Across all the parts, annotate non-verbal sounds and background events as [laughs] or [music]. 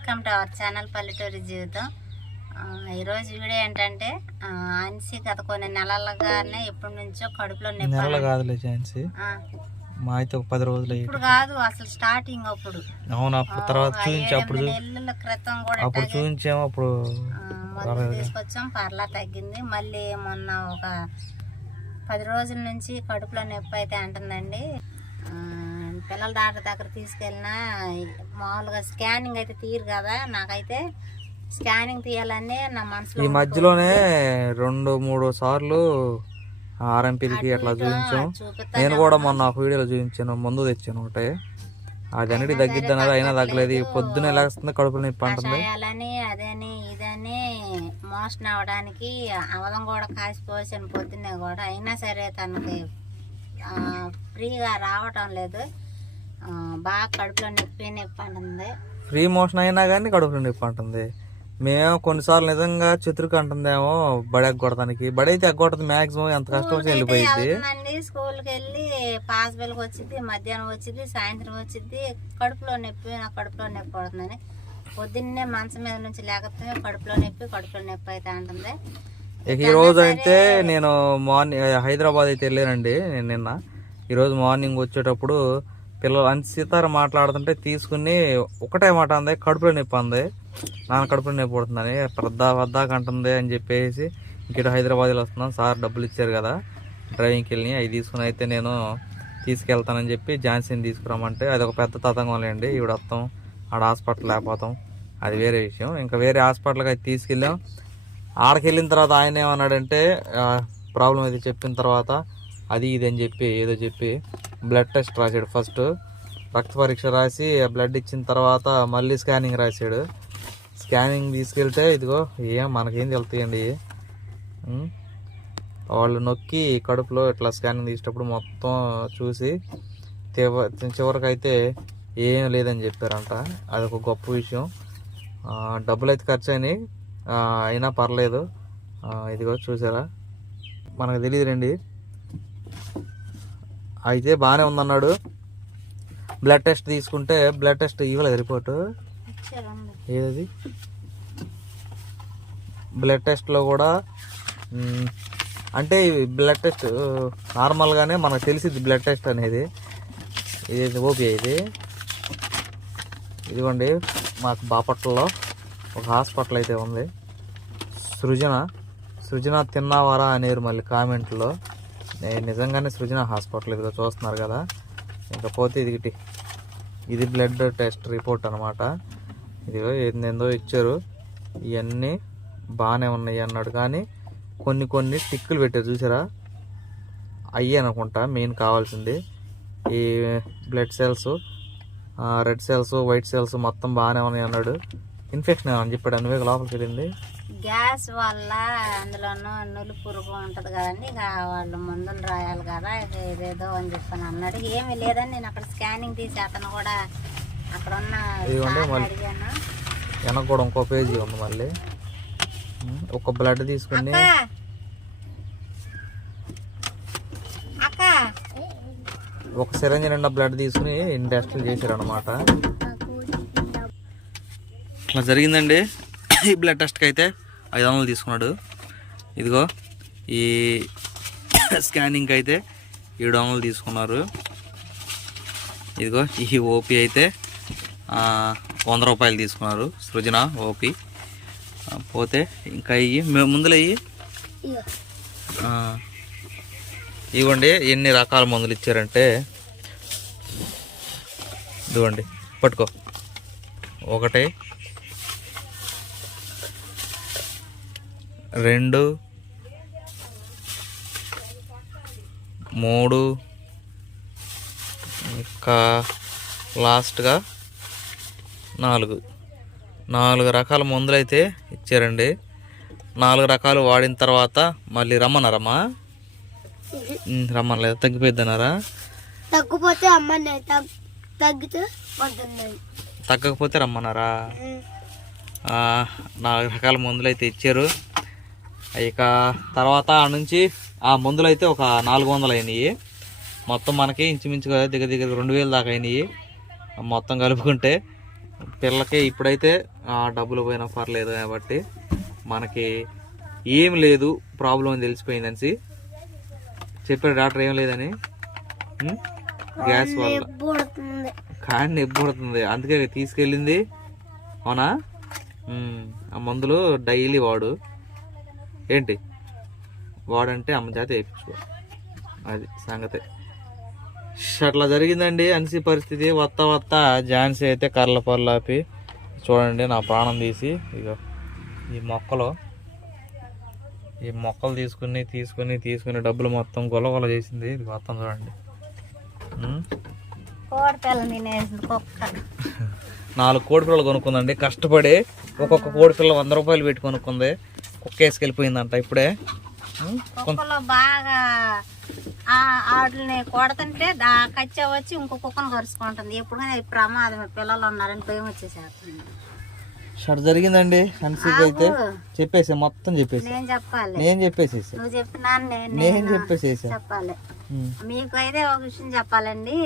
Welcome to our channel పల్లెటూరి జీవితం. ఈరోజు వీడియో ఏంటంటే ఆ, అన్సి గత కొన్ని నెలలుగానే ఎప్పటి నుంచో కడుపులో నొప్పి నెలలు కాదులే ఛాన్సీ ఆ, మా అయితే ఒక పది రోజులు ఇప్పుడు కాదు అసలు స్టార్టింగ్ అప్పుడు. అవును అప్పుడు తర్వాత చూపించి అప్పుడు నెలల క్రితం కూడా అప్పుడు చూపించాము అప్పుడు తీసుకొచ్చాం పర్లా తగ్గింది. మళ్ళీ మొన్న ఒక పది రోజుల నుంచి కడుపులో నొప్పి అయితే అంటుందండి. పిల్లల డాక్టర్ దగ్గర తీసుకెళ్ళినా మామూలుగా స్కానింగ్ అయితే తీయరు కదా. నాకైతే స్కానింగ్ తీయాలని నా మనసులో ఈ మధ్యలోనే రెండు మూడు సార్లు ఆర్ఎంపీలకి అట్లా చూపించాం. నేను కూడా మొన్న ఒక వీడియోలో చూపించాను ముందు తెచ్చాను ఒకటి. అది అన్నిటి తగ్గిద్ది అన్నారు అయినా తగ్గలేదు. పొద్దున లేస్తుంది కడుపులో నొప్పి అంటుంది. అదని ఇదని మోషన్ అవడానికి అవలం కూడా కాసిపోసాను పొద్దున్నే కూడా. అయినా సరే తనకి ఫ్రీగా రావటం లేదు. బాగా కడుపులో నొప్పి నొప్పి అంటుంది ఫ్రీ మోషన్ అయినా కానీ కడుపులో నొప్పి అంటుంది. మేము కొన్నిసార్లు నిజంగా చిత్రుకు అంటుందేమో బడి ఎగ్గొడటానికి బడి అయితే ఎగ్గొట్టదు మాక్సిమం ఎంత కష్టం వచ్చి వెళ్ళిపోయింది స్కూల్కి వెళ్ళి పాస్బెల్కి వచ్చింది మధ్యాహ్నం వచ్చింది సాయంత్రం వచ్చింది కడుపులో నొప్పి నా కడుపులో నొప్పి పడుతుందని. పొద్దున్నే మంచం మీద నుంచి లేకపోతే కడుపులో నొప్పి కడుపులో నొప్పి అయితే అంటుంది. ఇక ఈ రోజు అయితే నేను మార్నింగ్ హైదరాబాద్ అయితే వెళ్ళానండి నేను నిన్న ఈరోజు మార్నింగ్ వచ్చేటప్పుడు పిల్లలు అంత సీతార మాట్లాడుతుంటే తీసుకుని ఒకటే మాట అంది కడుపులో నొప్పి అంది. నాన్న కడుపులో నొప్పి పడుతుందని పెద్ద వద్దాక అంటుంది అని చెప్పేసి ఇక్కడ హైదరాబాద్లో వస్తున్నాం. సార్ డబ్బులు ఇచ్చారు కదా డ్రైవింగ్కి వెళ్ళి అవి తీసుకుని అయితే నేను తీసుకెళ్తానని చెప్పి ఝాన్సీని తీసుకురామంటే అది ఒక పెద్ద తతంగం లేండి. ఈవిడ వస్తాం ఆడ హాస్పిటల్ లేకపోతాం. అది వేరే విషయం. ఇంకా వేరే హాస్పిటల్కి అయితే తీసుకెళ్ళాం. ఆడకి వెళ్ళిన తర్వాత ఆయన ఏమన్నాడంటే ప్రాబ్లం అయితే చెప్పిన తర్వాత అది ఇది అని చెప్పి ఏదో చెప్పి బ్లడ్ టెస్ట్ రాశాడు ఫస్ట్ రక్త పరీక్ష రాసి ఆ బ్లడ్ ఇచ్చిన తర్వాత మళ్ళీ స్కానింగ్ రాశాడు. స్కానింగ్ తీసుకెళ్తే ఇదిగో ఏం మనకేం తెలుతాయండి వాళ్ళు నొక్కి కడుపులో ఇట్లా స్కానింగ్ తీసేటప్పుడు మొత్తం చూసి చివ- చివరికి అయితే ఏం లేదని చెప్పారంట. అది ఒక గొప్ప విషయం. డబ్బులు అయితే ఖర్చు అయినాయి. అయినా పర్లేదు. ఇదిగో చూసారా? మనకు తెలియదు రండి అయితే బాగానే ఉందన్నాడు. బ్లడ్ టెస్ట్ తీసుకుంటే బ్లడ్ టెస్ట్ ఇవ్వలేదు రిపోర్టు ఏది బ్లడ్ టెస్ట్లో కూడా అంటే బ్లడ్ టెస్ట్ నార్మల్గానే మనకు తెలిసింది బ్లడ్ టెస్ట్ అనేది. ఇది ఓపీ ఇది ఇదిగోండి మాకు బాపట్లలో ఒక హాస్పిటల్ అయితే ఉంది. సృజన సృజన తిన్నావారా అనేరు మళ్ళీ కామెంట్లో నేను నిజంగానే సృజన హాస్పిటల్ ఇదిగో చూస్తున్నారు కదా. ఇంకపోతే ఇది ఇది బ్లడ్ టెస్ట్ రిపోర్ట్ అనమాట ఇదిగో ఏందేందో ఇచ్చారు. ఇవన్నీ బాగానే ఉన్నాయి అన్నాడు. కానీ కొన్ని కొన్ని టిక్కులు పెట్టారు చూసారా? అయ్యి అనుకుంటా మెయిన్ కావాల్సింది. ఈ blood cells red cells white cells మొత్తం బాగానే ఉన్నాయి అన్నాడు. ఇన్ఫెక్షన్ అని చెప్పాడు అనువే లోపలికి వెళ్ళింది. గ్యాస్ వల్ల అందులోనూ నులు పురుగు ఉంటది కదండి ఇక వాళ్ళు మందులు రాయాలి కదా ఇక ఏదేదో అని చెప్పని అన్నాడు. ఏమీ లేదని నేను అక్కడ స్కానింగ్ తీసి అతను కూడా అక్కడ ఉన్న అడిగాను. వెనక కూడా ఇంకో పేజీ ఉంది మళ్ళీ. ఒక బ్లడ్ తీసుకుని. ఒక సిరంజి నిండా బ్లడ్ తీసుకుని టెస్టులు చేశారు అనమాట అట్లా జరిగిందండి. ఈ బ్లడ్ టెస్ట్కి అయితే ఐదు వందలు తీసుకున్నాడు. ఇదిగో ఈ స్కానింగ్కి అయితే ఏడు వందలు తీసుకున్నారు. ఇదిగో ఈ ఓపీ అయితే వంద రూపాయలు తీసుకున్నారు. సృజన ఓపీ పోతే ఇంకా ఇవి ముందులో ఇవి ఇవ్వండి ఎన్ని రకాల మందులు ఇచ్చారంటే ఇదిగోండి పట్టుకో. ఒకటి రెండు మూడు ఇంకా లాస్ట్గా నాలుగు. నాలుగు రకాల మందులు అయితే ఇచ్చారండి. నాలుగు రకాలు వాడిన తర్వాత మళ్ళీ రమ్మన్నారమ్మా రమ్మనలేదు. తగ్గిపోయిద్దన్నారా? తగ్గిపోతే తగ్గితే తగ్గకపోతే రమ్మన్నారా? నాలుగు రకాల మందులు అయితే ఇచ్చారు. ఇక తర్వాత ఆ నుంచి ఆ మందులు అయితే ఒక నాలుగు వందలు అయినాయి మొత్తం మనకి ఇంచుమించుగా దగ్గర దగ్గర రెండు వేలు దాకా అయినాయి మొత్తం కలుపుకుంటే పిల్లకి ఇప్పుడైతే ఆ డబ్బులు పోయినా పర్లేదు కాబట్టి మనకి ఏం లేదు ప్రాబ్లం అని తెలిసిపోయిందని చెప్పాడు డాక్టర్ ఏం లేదని? గ్యాస్ వల్ల. కానీ నొప్పి పుడుతుంది. అందుకే తీసుకెళ్ళింది. అవునా. ఆ మందులు డైలీ వాడు. ఏంటి? వాడంటే అమ్మ చేత వేయించుకో. అది సంగతి. అట్లా జరిగిందండి అనిసి పరిస్థితి. వత్త వత్త ఝాన్సీ అయితే కర్ల పర్లు ఆపి చూడండి నా ప్రాణం తీసి ఇక ఈ మొక్కలు ఈ మొక్కలు తీసుకుని తీసుకుని తీసుకుని డబ్బులు మొత్తం గొలగొల చేసింది. ఇది మొత్తం చూడండి. నాలుగు కోడి పిల్లలు కొనుక్కుందండి. కష్టపడి ఒక్కొక్క కోడి పిల్ల వంద రూపాయలు పెట్టి కొనుక్కుంది. కుక్క వేసుకెళ్ళిపోయిందంట ఇప్పుడే. బాగా ఆ వాటిని కొడుతుంటే కచ్చా వచ్చి ఇంకో కుక్కను కరుచుకుంటుంది. ఎప్పుడైనా ఈ ప్రమాదం పిల్లలు ఉన్నారని భయం వచ్చేసేస్తుంది షట్ జరిగిందండి అన్సీకి అయితే చెప్పేసి మొత్తం చెప్పేసి. నేను చెప్పాలి. నేను చెప్పేసేసి. నువ్వు చెప్పినా నేను చెప్పేసేసా. చెప్పాలి. మీకు అయితే ఒక విషయం చెప్పాలండి.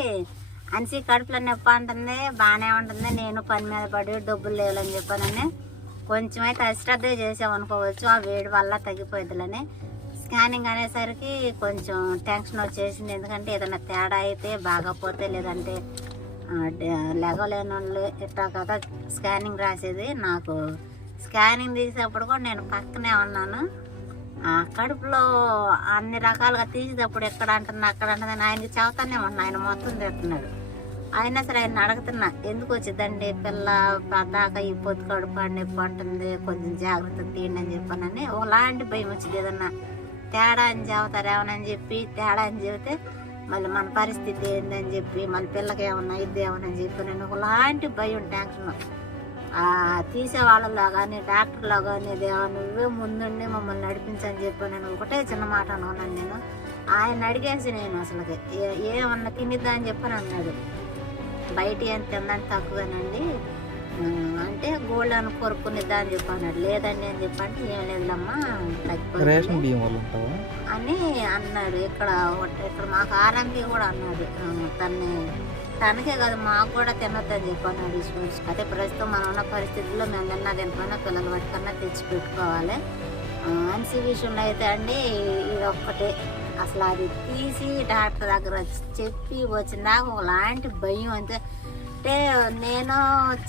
అన్సి కడుపులో నొప్పి అంటుంది బాగానే ఉంటుంది. నేను పని మీద పడి డబ్బులు లేవని చెప్పానని. కొంచెం అయితే అశ్రద్ధ చేసామనుకోవచ్చు ఆ వేడి వల్ల తగ్గిపోతుందని స్కానింగ్ అనేసరికి కొంచెం టెన్షన్ వచ్చేసింది. ఎందుకంటే ఏదైనా తేడా అయితే బాగపోతే లేదంటే లెగలేని వాళ్ళు ఇట్లా కదా స్కానింగ్ రాసేది. నాకు స్కానింగ్ తీసేటప్పుడు కూడా నేను పక్కనే ఉన్నాను. ఆ కడుపులో అన్ని రకాలుగా తీసేటప్పుడు ఎక్కడ అంటున్నా అక్కడ అంటుంది ఆయనకి చెబుతానే ఉన్నా. ఆయన మొత్తం తిడుతున్నాడు. అయినా సరే ఆయన అడుగుతున్నా ఎందుకు వచ్చిందండి పిల్ల? పద్దాక ఈ పొద్దు కడుపు అని నొప్పి కొంచెం జాగ్రత్త తీయండి అని చెప్పానని ఒకలాంటి భయం వచ్చింది ఏదన్నా. తేడా అని చెబుతారేమోనని చెప్పి తేడా అని చెబితే మళ్ళీ మన పరిస్థితి ఏందని చెప్పి మళ్ళీ పిల్లకి ఏమన్నా ఇది ఏమని చెప్పి నేను ఒకలాంటి భయం టెన్షన్ తీసే వాళ్ళలో కానీ డాక్టర్లో కానీ దేవా నువ్వే ముందుండి మమ్మల్ని నడిపించని చెప్పి నేను ఒకటే చిన్న మాట అనుకున్నాను నేను. ఆయన అడిగేసి నేను అసలు ఏమన్నా తినిద్దా అని చెప్పని అన్నాడు. బయట ఏం తిందని తక్కువేనండి. ఆ, అంటే గోల్డ్ అని కొరుకునిద్దా అని చెప్పి అన్నాడు లేదండి అని చెప్పంటే ఏం లేదులమ్మా తగ్గిపోయింది అని అన్నాడు. ఇక్కడ ఇక్కడ మాకు ఆరంభి కూడా అన్నాడు. తన్ని తనకే కాదు మాకు కూడా తినొద్దని చెప్పి అన్నాడు స్వీట్స్ అదే ప్రస్తుతం మనం ఉన్న పరిస్థితుల్లో మేము తిన్నా తినకపోయినా పిల్లల వాటికన్నా తెచ్చి పెట్టుకోవాలి. అన్సి విషయంలో అయితే అండి ఇది ఒక్కటే. అసలు అది తీసి డాక్టర్ దగ్గర వచ్చి చెప్పి వచ్చినాక ఒకలాంటి భయం అంతే. అంటే నేను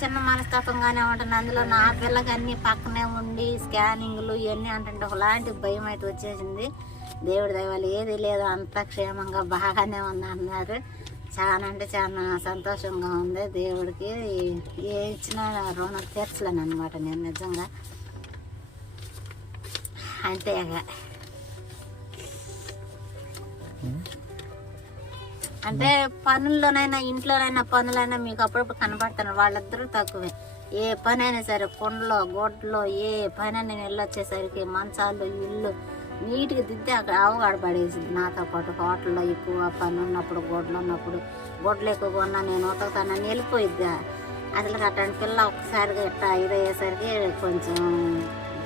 చిన్న మనస్తత్వంగానే ఉంటాను అందులో నా పిల్లకి అన్ని పక్కనే ఉండి స్కానింగ్లు ఇవన్నీ అంటుంటే ఒకలాంటి భయం అయితే వచ్చేసింది. దేవుడి దైవాలు ఏది లేదు. అంత క్షేమంగా బాగానే ఉంది అన్నారు. చాలా అంటే చాలా సంతోషంగా ఉంది దేవుడికి. ఏ ఇచ్చినా రుణం తీర్చలేను అనమాట నేను నిజంగా. అంతేగా. అంటే పనుల్లోనైనా ఇంట్లోనైనా పనులైనా మీకు అప్పుడప్పుడు కనబడతాను వాళ్ళిద్దరూ తక్కువే. ఏ పని అయినా సరే కొండలో గొడ్లో ఏ పని నేను వెళ్ళొచ్చేసరికి మంచాలు ఇల్లు నీట్గా దిద్ది అక్కడ అవగాడ పడేసింది. నాతో పాటు హోటల్లో ఎక్కువ పని ఉన్నప్పుడు గొడ్లు ఉన్నప్పుడు గొడ్లు ఎక్కువ కొన్నా నేను ఉతకుతానని వెళ్ళిపోయిద్ది? అసలు అట్లాంటి పిల్ల ఒక్కసారిగా ఇట్లా ఇదయ్యేసరికి కొంచెం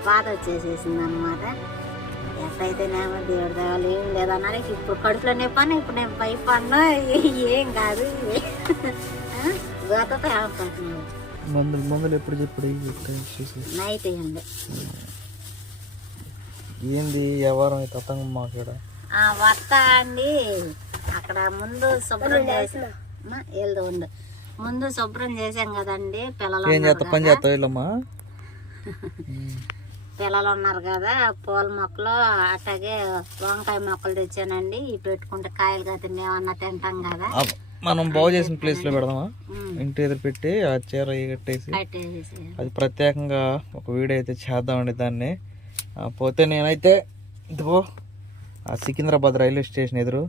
బాధ వచ్చేసేసింది అనమాట ఎట్లయితేనేమో దేవుడి దేవాలు ఏం లేదన్నారు ఇప్పుడు కడుపులోనే పని ఇప్పుడు నేను భయపడినా ఏం కాదు ఏమనుకుంటున్నాను మందులు మందులు ఎప్పుడు చెప్పుడు నైట్ అయ్యండి ఏంది వ్యవహారం అయితే ఆ వస్తా అండి. అక్కడ ముందు శుభ్రం చేసి వెళ్తూ ఉండు. ముందు శుభ్రం చేసాం కదండి పిల్లలు ఏం చేస్తా పని. చేస్తావు వీళ్ళమ్మా? [laughs] పిల్లలు ఉన్నారు కదా పూల మొక్కలు అట్లాగే వంకాయ మొక్కలు తెచ్చానండి. ఇవి పెట్టుకుంటే కాయలు కదా మేమన్నా తింటాం కదా. మనం బాగు చేసిన ప్లేస్లో పెడదామా? ఇంటి ఎదురు పెట్టి ఆ చీర కట్టేసి అది ప్రత్యేకంగా ఒక వీడియో అయితే చేద్దామండి దాన్ని. పోతే నేనైతే ఇదిగో ఆ సికింద్రాబాద్ రైల్వే స్టేషన్ ఎదురు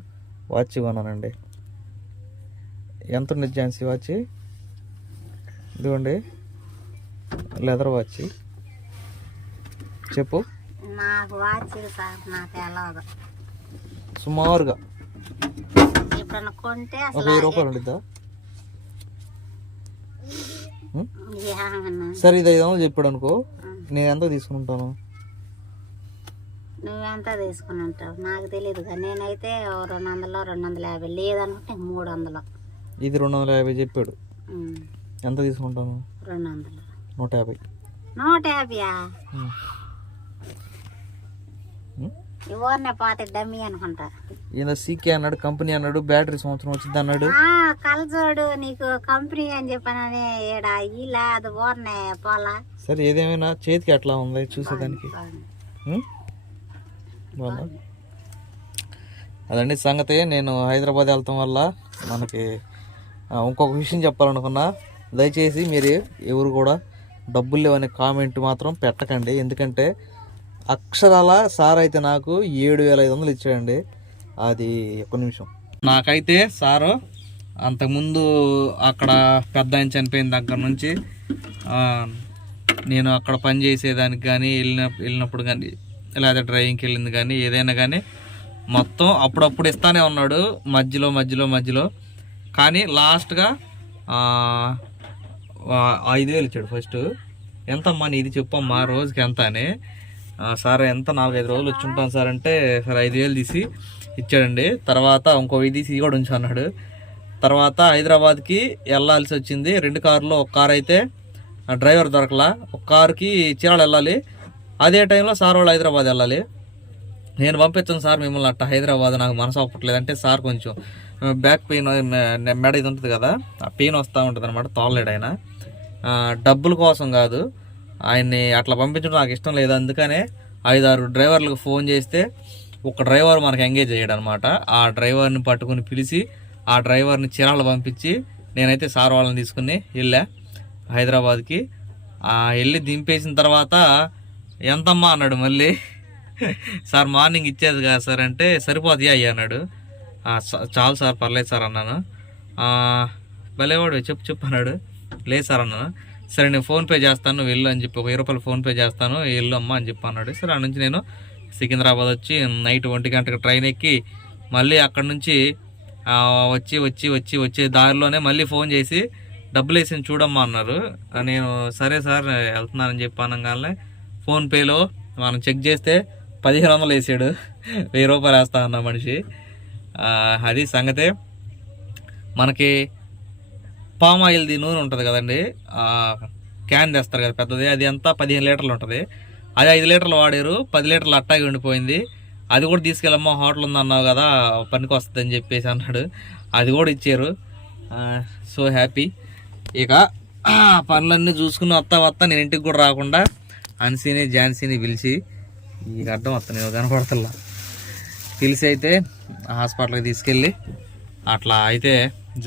వాచ్ కొన్నానండి. ఎంత ఉండేది ఝాన్సీ వాచ్? ఇదిగోండి లెదర్ వాచ్. చెప్పు. నాకు వాచ్ సార్ నాకు తెలవదు. సుమారుగా. ఎప్పుడన్నా కొంటే ఒక వెయ్యి రూపాయలు ఉండిద్దా? ఉం? ఏమన్నా సరే ఇది ఐదు వందలు చెప్పాడు అనుకో. నేను ఎంత తీసుకుంటాను? నువ్వెంత తీసుకుని ఉంటావు నాకు తెలియదు నేనైతే రెండు వందలు రెండు వందల యాభై లేదనుకుంటే మూడు వందలు. ఇది రెండు వందల యాభై చెప్పాడు. ఎంత తీసుకుంటాను? రెండు వందలు. నూట యాభై. నూట యాభైయా? ఉమ్. ఉమ్. ఈ ఊరినే పోతే డమ్మి అనుకుంటా. ఏదో సీకే అన్నాడు కంపెనీ అన్నాడు బ్యాటరీ సంవత్సరం వచ్చింది అన్నాడు. కలజోడు నీకు కంపెనీ అని చెప్పానని ఈడ ఇలా అది పోలా. సరే ఏదేమైనా చేతికి ఎట్లా ఉంది చూసేదానికి. అదండి సంగతి. నేను హైదరాబాద్ వెళ్తాం వల్ల మనకి ఇంకొక విషయం చెప్పాలనుకున్నా దయచేసి మీరు ఎవరు కూడా డబ్బులు లేవనే కామెంట్ మాత్రం పెట్టకండి. ఎందుకంటే అక్షరాల సార్ అయితే నాకు ఏడు వేల ఐదు వందలు ఇచ్చాడండి. అది ఒక్క నిమిషం. నాకైతే సారు అంతకుముందు అక్కడ పెద్ద ఆయన చనిపోయిన దగ్గర నుంచి నేను అక్కడ పని చేసేదానికి కానీ వెళ్ళిన వెళ్ళినప్పుడు కానీ లేదా డ్రైవింగ్కి వెళ్ళింది కానీ ఏదైనా కానీ మొత్తం అప్పుడప్పుడు ఇస్తానే ఉన్నాడు మధ్యలో మధ్యలో మధ్యలో. కానీ లాస్ట్గా ఐదు వేలు ఇచ్చాడు ఫస్ట్. ఎంతమ్మా నీది చెప్పమ్మా రోజుకి ఎంత అని. సార్ ఎంత నాలుగైదు రోజులు వచ్చి ఉంటాను సార్ అంటే సార్ ఐదు వేలు తీసి ఇచ్చాడండి. తర్వాత ఇంకో వెయ్యి తీసి కూడా ఉంచు అన్నాడు తర్వాత హైదరాబాద్కి వెళ్ళాల్సి వచ్చింది. రెండు కార్లో ఒక కార్ అయితే డ్రైవర్ దొరకలా. ఒక కార్కి చీరాలు వెళ్ళాలి. అదే టైంలో సార్ వాళ్ళు హైదరాబాద్ వెళ్ళాలి. నేను పంపించాను సార్ మిమ్మల్ని అట్ట హైదరాబాద్. నాకు మనసు అవ్వట్లేదు. అంటే సార్ కొంచెం బ్యాక్ పెయిన్ మెడ ఇది ఉంటుంది కదా ఆ పెయిన్ వస్తూ ఉంటుంది అనమాట తోలలేడు ఆయన. డబ్బుల కోసం కాదు. ఆయన్ని అట్లా పంపించడం నాకు ఇష్టం లేదు. అందుకనే ఐదారు డ్రైవర్లకు ఫోన్ చేస్తే ఒక డ్రైవర్ మనకు ఎంగేజ్ అయ్యాడనమాట. ఆ డ్రైవర్ని పట్టుకుని పిలిచి ఆ డ్రైవర్ని చీరాలు పంపించి నేనైతే సార్ వాళ్ళని తీసుకుని వెళ్ళా హైదరాబాద్కి. వెళ్ళి దింపేసిన తర్వాత ఎంతమ్మా అన్నాడు మళ్ళీ. సార్ మార్నింగ్ ఇచ్చేది కదా సార్ అంటే సరిపోతాయి అయ్యా అన్నాడు. చాలు సార్ పర్లేదు సార్ అన్నాను. భలేవాడు చెప్పు చెప్పు అన్నాడు. లేదు సార్ అన్నాను. సరే నేను ఫోన్పే చేస్తాను నువ్వు వెళ్ళు అని చెప్పి ఒక ఇరవై రూపాయలు ఫోన్పే చేస్తాను వెళ్ళు అమ్మా అని చెప్పి అన్నాడు. సరే ఆ నుంచి నేను సికింద్రాబాద్ వచ్చి నైట్ ఒంటి గంటకి ట్రైన్ ఎక్కి మళ్ళీ అక్కడ నుంచి వచ్చి వచ్చి వచ్చి వచ్చే దారిలోనే మళ్ళీ ఫోన్ చేసి డబ్బులు వేసి చూడమ్మా అన్నారు. నేను సరే సార్ వెళ్తున్నానని చెప్పి అనగానే ఫోన్పేలో మనం చెక్ చేస్తే పదిహేను వందలు వేసాడు. వెయ్యి రూపాయలు వేస్తా అన్న మనిషి. అది సంగతే. మనకి పామ్ ఆయిల్ది నూనె ఉంటుంది కదండి క్యాన్ తెస్తారు కదా పెద్దది అది అంతా పదిహేను లీటర్లు ఉంటుంది. అది ఐదు లీటర్లు వాడారు పది లీటర్లు అట్టాగి ఉండిపోయింది. అది కూడా తీసుకెళ్ళమ్మా హోటల్ ఉంది అన్నావు కదా పనికి వస్తుంది అని చెప్పేసి అన్నాడు. అది కూడా ఇచ్చారు. సో హ్యాపీ ఇక ఆ, పనులన్నీ చూసుకుని వస్తా వస్తా నేను ఇంటికి కూడా రాకుండా అన్సీని ఝాన్సీని పిలిచి ఈ అడ్డం వస్తాను కనపడతల్లా. పిలిచి అయితే హాస్పిటల్కి తీసుకెళ్ళి అట్లా అయితే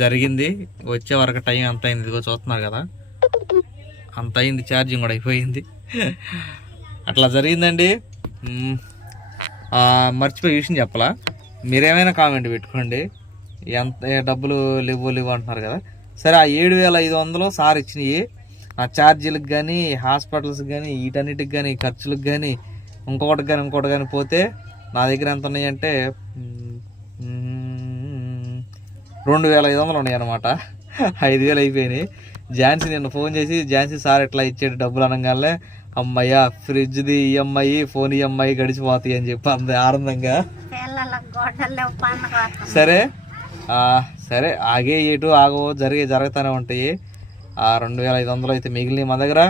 జరిగింది. వచ్చే వరకు టైం అంత అయింది? ఇదిగో చూస్తున్నారు కదా. అంత అయింది ఛార్జింగ్ కూడా అయిపోయింది. అట్లా జరిగిందండి. మర్చిపోయి విషయం చెప్పలా? మీరేమైనా కామెంట్ పెట్టుకోండి. ఎంత డబ్బులు లేవు లేవు అంటున్నారు కదా. సరే ఆ ఏడు వేల ఐదు వందలు సార్ ఇచ్చినవి నా ఛార్జీలకు కానీ హాస్పిటల్స్కి కానీ వీటన్నిటికి కానీ ఖర్చులకు కానీ ఇంకొకటి కానీ ఇంకొకటి కానీ పోతే నా దగ్గర ఎంత ఉన్నాయంటే రెండు వేల ఐదు వందలు ఉన్నాయి అనమాట ఐదు వేలు అయిపోయినాయి. ఝాన్సీ నిన్న ఫోన్ చేసి ఝాన్సీ సార్ ఎట్లా ఇచ్చాడు డబ్బులు అనగానే అమ్మయ్య ఫ్రిడ్జ్ది ఈఎంఐ ఫోన్ ఈఎంఐ గడిచిపోతాయి అని చెప్పి అంత ఆనందంగా. సరే సరే ఆగే ఏటు ఆగో జరిగే జరుగుతూనే ఉంటాయి. ఆ రెండు వేల ఐదు వందలు అయితే మిగిలినాయి మా దగ్గర.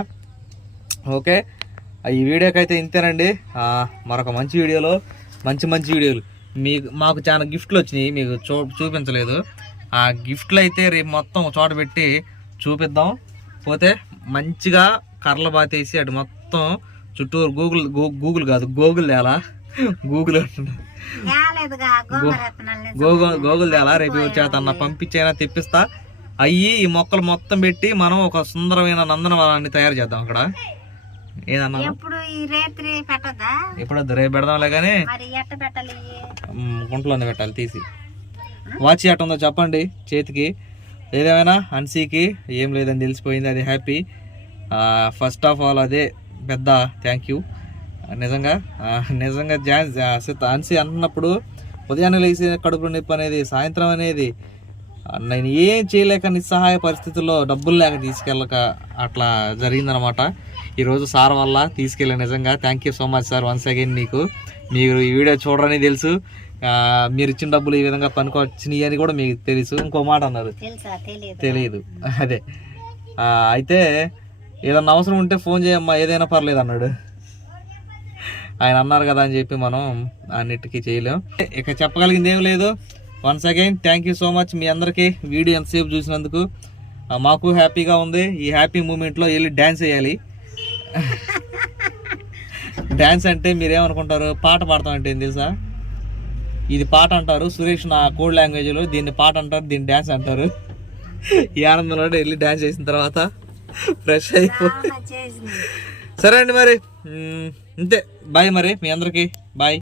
ఓకే ఈ వీడియోకి అయితే ఇంతేనండి మరొక మంచి వీడియోలో మంచి మంచి వీడియోలు. మీకు మాకు చాలా గిఫ్ట్లు వచ్చినాయి మీకు చూ చూపించలేదు. ఆ గిఫ్ట్లు అయితే రేపు మొత్తం చోట పెట్టి చూపిద్దాం. పోతే మంచిగా కర్రలు బాతేసి అటు మొత్తం చుట్టూరు గూగుల్ గూగుల్ కాదు గూగుల్ తేలా. గూగుల్. గోగుల్ గోగుల్ తేలా రేపు చేత అన్న పంపించైనా తెప్పిస్తా. అయ్యి ఈ మొక్కలు మొత్తం పెట్టి మనం ఒక సుందరమైన నందనవనాన్ని తయారు చేద్దాం అక్కడ. ఏదన్నా? ఎప్పుడు రేపు పెడదాంలే కానీ గుంటలోనే పెట్టాలి తీసి. వాచ్ ఎట్ ఉందో చెప్పండి చేతికి. ఏదేమైనా హన్సీకి ఏం లేదని తెలిసిపోయింది అది హ్యాపీ. ఫస్ట్ ఆఫ్ ఆల్ అదే పెద్ద థ్యాంక్ యూ. నిజంగా నిజంగా జాన్ హన్సీ అంటున్నప్పుడు ఉదయాన్నే లేచి కడుపు నొప్పి అనేది సాయంత్రం అనేది నేను ఏం చేయలేక నిస్సహాయ పరిస్థితుల్లో డబ్బులు లేక తీసుకెళ్ళక అట్లా జరిగిందనమాట. ఈరోజు సార్ వల్ల తీసుకెళ్ళాను నిజంగా thank you so much sir once again నీకు మీరు ఈ వీడియో చూడరని తెలుసు. మీరు ఇచ్చిన డబ్బులు ఈ విధంగా పనికొచ్చినాయి అని కూడా మీకు తెలుసు. ఇంకో మాట అన్నారు. తెలియదు అదే. అయితే ఏదన్నా అవసరం ఉంటే ఫోన్ చేయమ్మా ఏదైనా పర్లేదు అన్నాడు. ఆయన అన్నారు కదా అని చెప్పి మనం అన్నిటికీ చేయలేం. ఇక చెప్పగలిగింది ఏం లేదు. Once again thank you so much మీ అందరికీ. వీడియో ఎంతసేపు చూసినందుకు మాకు హ్యాపీగా ఉంది. ఈ హ్యాపీ మూమెంట్లో వెళ్ళి డ్యాన్స్ వేయాలి. [laughs] డ్యాన్స్ అంటే మీరేమనుకుంటారు పాట పాడతాం అంటే ఏం తెలుసా? ఇది పాట అంటారు. సురేష్ నా కోడ్ లాంగ్వేజ్లో దీన్ని పాట అంటారు దీన్ని డ్యాన్స్ అంటారు. ఈ ఆనందంలో వెళ్ళి డ్యాన్స్ చేసిన తర్వాత ఫ్రెష్ అయిపో చేసింది. సరే అండి మరి. అంతే బాయ్ మరి మీ అందరికీ. బాయ్